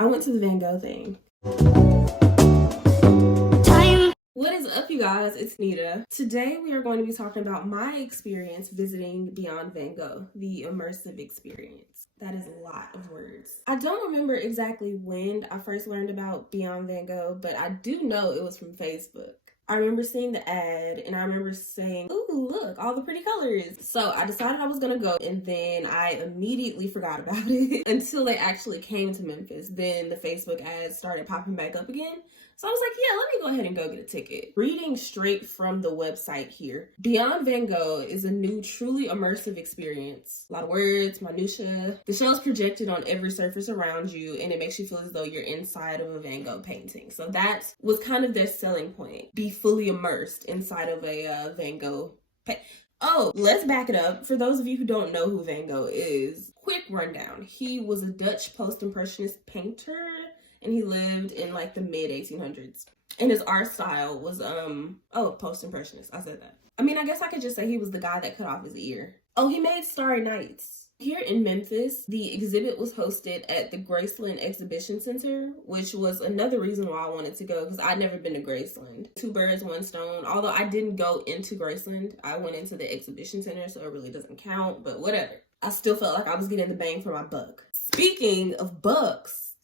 I went to the Van Gogh thing. What is up, you guys? It's Nita. Today we are going to be talking about my experience visiting Beyond Van Gogh, the immersive experience. That is a lot of words. I don't remember exactly when I first learned about Beyond Van Gogh, but I do know it was from Facebook. I remember seeing the ad and I remember saying, ooh, look, all the pretty colors. So I decided I was gonna go, and then I immediately forgot about it until they actually came to Memphis. Then the Facebook ads started popping back up again. So I was like, yeah, let me go ahead and go get a ticket. Reading straight from the website here. Beyond Van Gogh is a new, truly immersive experience. A lot of words, minutia. The show is projected on every surface around you, and it makes you feel as though you're inside of a Van Gogh painting. So that was kind of their selling point. Be fully immersed inside of a Van Gogh painting. Oh, let's back it up. For those of you who don't know who Van Gogh is, quick rundown. He was a Dutch post-impressionist painter, and he lived in like the mid 1800s. And his art style was, post-impressionist. I said that. I mean, I guess I could just say he was the guy that cut off his ear. Oh, he made Starry Nights. Here in Memphis, the exhibit was hosted at the Graceland Exhibition Center, which was another reason why I wanted to go, because I'd never been to Graceland. Two birds, one stone. Although I didn't go into Graceland, I went into the exhibition center, so it really doesn't count, but whatever. I still felt like I was getting the bang for my buck. Speaking of bucks,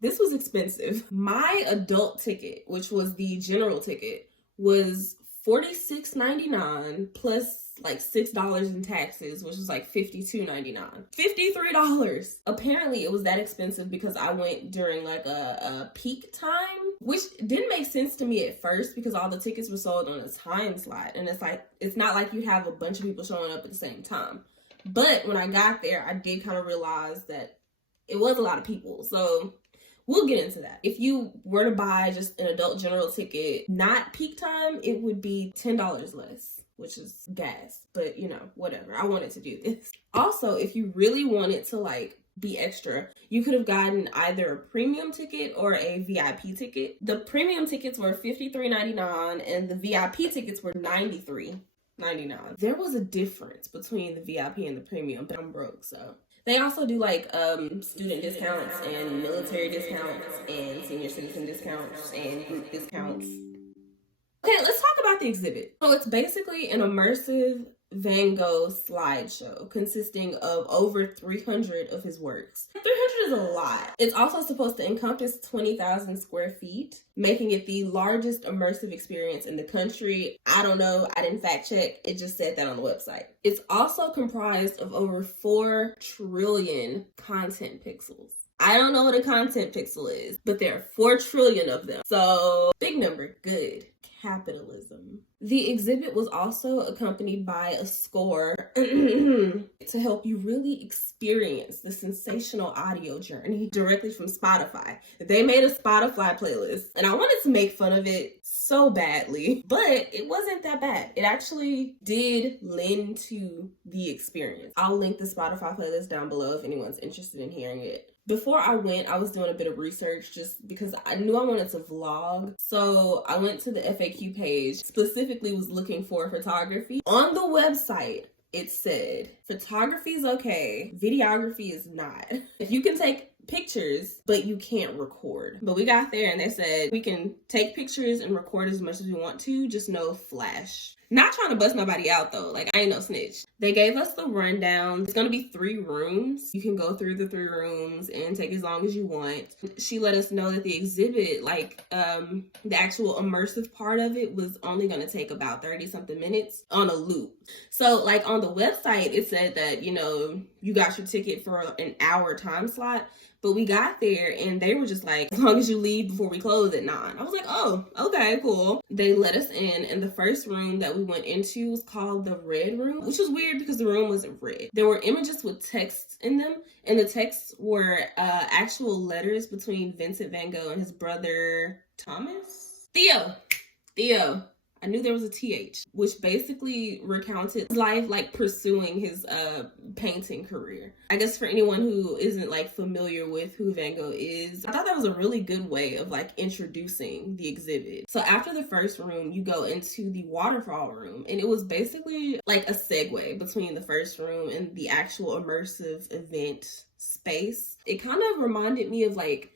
this was expensive. My adult ticket, which was the general ticket, was $46.99 plus like $6 in taxes, which was like $52.99. $53. Apparently it was that expensive because I went during like a peak time, which didn't make sense to me at first because all the tickets were sold on a time slot, and it's not like you have a bunch of people showing up at the same time. But when I got there, I did kind of realize that it was a lot of people. So we'll get into that. If you were to buy just an adult general ticket, not peak time, it would be $10 less, which is gas. But you know, whatever. I wanted to do this. Also, if you really wanted to like be extra, you could have gotten either a premium ticket or a VIP ticket. The premium tickets were $53.99 and the VIP tickets were $93.99. There was a difference between the VIP and the premium, but I'm broke, so. They also do like student discounts and military discounts and senior citizen discounts and group discounts. Okay, let's talk about the exhibit. So it's basically an immersive Van Gogh slideshow consisting of over 300 of his works. 300 is a lot. It's also supposed to encompass 20,000 square feet, making it the largest immersive experience in the country. I don't know. I didn't fact check. It just said that on the website. It's also comprised of over 4 trillion content pixels. I don't know what a content pixel is, but there are 4 trillion of them. So big number, good. Capitalism. The exhibit was also accompanied by a score to help you really experience the sensational audio journey directly from Spotify. They made a Spotify playlist, and I wanted to make fun of it so badly, but it wasn't that bad. It actually did lend to the experience. I'll link the Spotify playlist down below if anyone's interested in hearing it. Before I went, I was doing a bit of research just because I knew I wanted to vlog. So I went to the FAQ page, specifically was looking for photography. On the website, it said, photography is okay, videography is not. You can take pictures, but you can't record. But we got there and they said, we can take pictures and record as much as we want to, just no flash. Not trying to bust nobody out though, like I ain't no snitch. They gave us the rundown. It's gonna be 3 rooms. You can go through the 3 rooms and take as long as you want. She let us know that the exhibit, like the actual immersive part of it was only gonna take about 30 something minutes on a loop. So like on the website, it said that, you know, you got your ticket for an hour time slot. But we got there and they were just like, as long as you leave before we close at 9. I was like, oh, okay, cool. They let us in, and the first room that we went into was called the Red Room, which was weird because the room wasn't red. There were images with texts in them, and the texts were actual letters between Vincent van Gogh and his brother, Theo. I knew there was a TH, which basically recounted his life, like pursuing his painting career. I guess for anyone who isn't like familiar with who Van Gogh is, I thought that was a really good way of like introducing the exhibit. So after the first room, you go into the waterfall room, and it was basically like a segue between the first room and the actual immersive event space. It kind of reminded me of like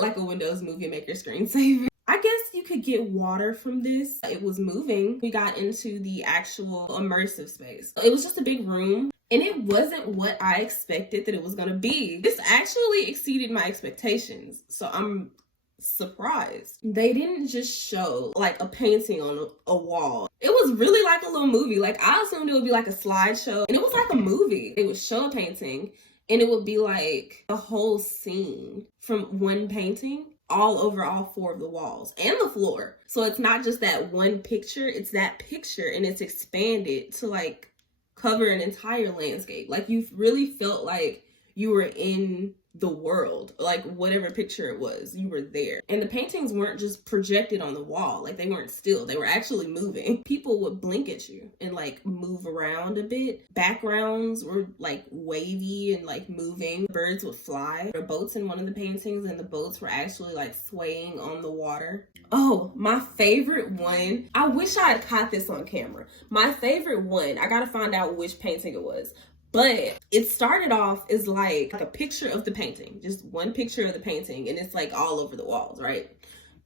like a Windows Movie Maker screensaver. I guess you could get water from this. It was moving. We got into the actual immersive space. It was just a big room, and it wasn't what I expected that it was gonna be. This actually exceeded my expectations, so I'm surprised. They didn't just show like a painting on a wall. It was really like a little movie. Like I assumed it would be like a slideshow, and it was like a movie. They would show a painting, and it would be like a whole scene from one painting all over all 4 of the walls and the floor. So it's not just that one picture, it's that picture, and it's expanded to like cover an entire landscape. Like you really felt like you were in the world, like whatever picture it was, you were there. And the paintings weren't just projected on the wall, like they weren't still, they were actually moving. People would blink at you and like move around a bit. Backgrounds were like wavy and like moving. Birds would fly. There were boats in one of the paintings, and the boats were actually like swaying on the water. Oh, my favorite one, I wish I had caught this on camera. My favorite one, I gotta find out which painting it was. But it started off as like a picture of the painting, just one picture of the painting, and it's like all over the walls, right?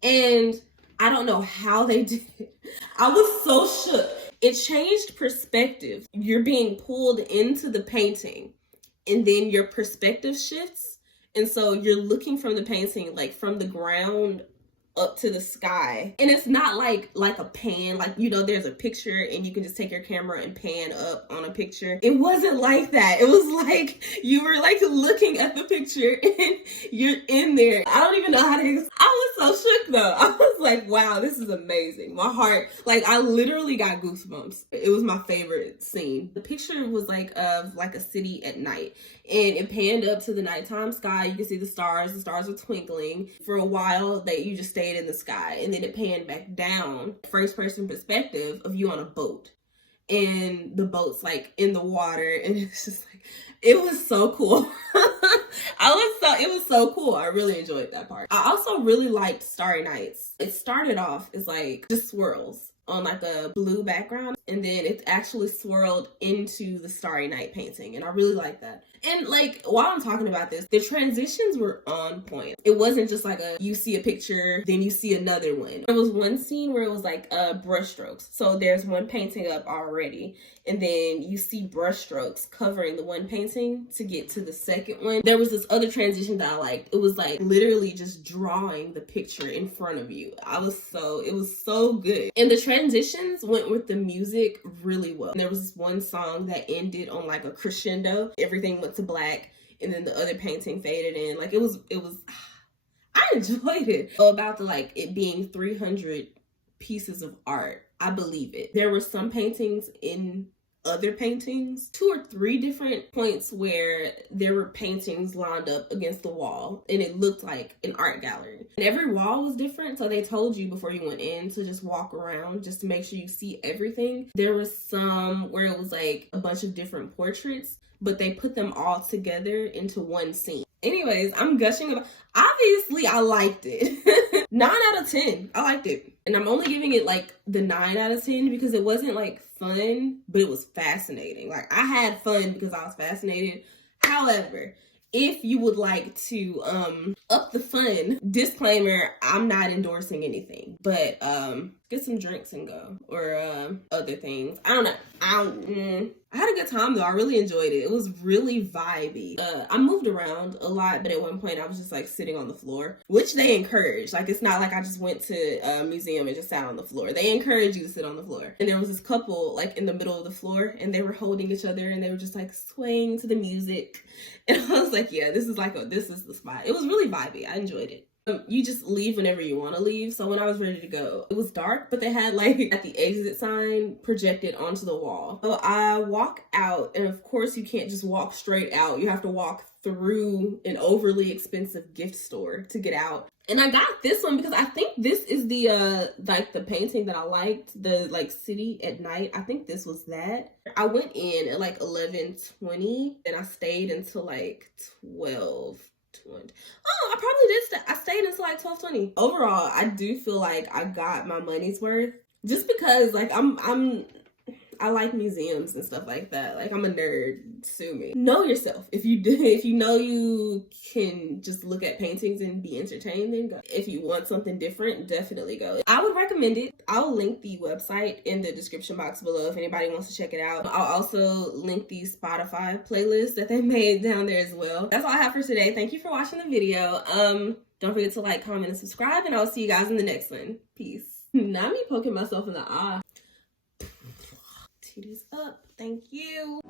And I don't know how they did it. I was so shook. It changed perspective. You're being pulled into the painting, and then your perspective shifts. And so you're looking from the painting, like from the ground up to the sky, and it's not like a pan, like, you know, there's a picture and you can just take your camera and pan up on a picture. It wasn't like that. It was like you were like looking at the picture and you're in there. I don't even know how to I was so shook though. I was like, wow, this is amazing. My heart, like I literally got goosebumps. It was my favorite scene. The picture was like of like a city at night, and it panned up to the nighttime sky. You can see the stars were twinkling. For a while you just stayed in the sky, and then it panned back down, first person perspective of you on a boat, and the boat's like in the water, and it's just like, it was so cool. It was so cool. I really enjoyed that part. I also really liked Starry Nights. It started off as like just swirls on like a blue background, and then it's actually swirled into the Starry Night painting, and I really like that. And like, while I'm talking about this, the transitions were on point. It wasn't just like you see a picture, then you see another one. There was one scene where it was like brush strokes. So there's one painting up already, and then you see brush strokes covering the one painting to get to the second one. There was this other transition that I liked. It was like literally just drawing the picture in front of you. It was so good. And the transitions went with the music really well. And there was this one song that ended on like a crescendo. Everything went to black, and then the other painting faded in. Like it was I enjoyed it. About it being 300 pieces of art, I believe it. There were some paintings in other paintings, 2 or 3 different points where there were paintings lined up against the wall, and it looked like an art gallery. And every wall was different, so they told you before you went in to just walk around just to make sure you see everything. There was some where it was like a bunch of different portraits, but they put them all together into one scene. Anyways, I'm gushing about, obviously I liked it. 9 out of 10, I liked it. And I'm only giving it like the 9 out of 10 because it wasn't like fun, but it was fascinating. Like I had fun because I was fascinated. However, if you would like to up the fun, disclaimer, I'm not endorsing anything, but get some drinks and go, or other things. I don't know. I had a good time though. I really enjoyed it. It was really vibey. I moved around a lot, but at one point I was just like sitting on the floor, which they encourage. Like it's not like I just went to a museum and just sat on the floor. They encourage you to sit on the floor. And there was this couple like in the middle of the floor, and they were holding each other, and they were just like swaying to the music. And I was like, yeah, this is the spot. It was really vibey. I enjoyed it. You just leave whenever you want to leave. So when I was ready to go, it was dark, but they had like at the exit sign projected onto the wall. So I walk out, and of course you can't just walk straight out. You have to walk through an overly expensive gift store to get out. And I got this one because I think this is the like the painting that I liked, the like city at night. I think this was that. I went in at like 11:20 and I stayed until like 12:20. Oh, I probably did. I stayed until like 12:20. Overall, I do feel like I got my money's worth, just because like I like museums and stuff like that. Like, I'm a nerd. Sue me. Know yourself. If you know you can just look at paintings and be entertained, then go. If you want something different, definitely go. I would recommend it. I'll link the website in the description box below if anybody wants to check it out. I'll also link the Spotify playlist that they made down there as well. That's all I have for today. Thank you for watching the video. Don't forget to like, comment, and subscribe, and I'll see you guys in the next one. Peace. Not me poking myself in the eye. Titties up. Thank you.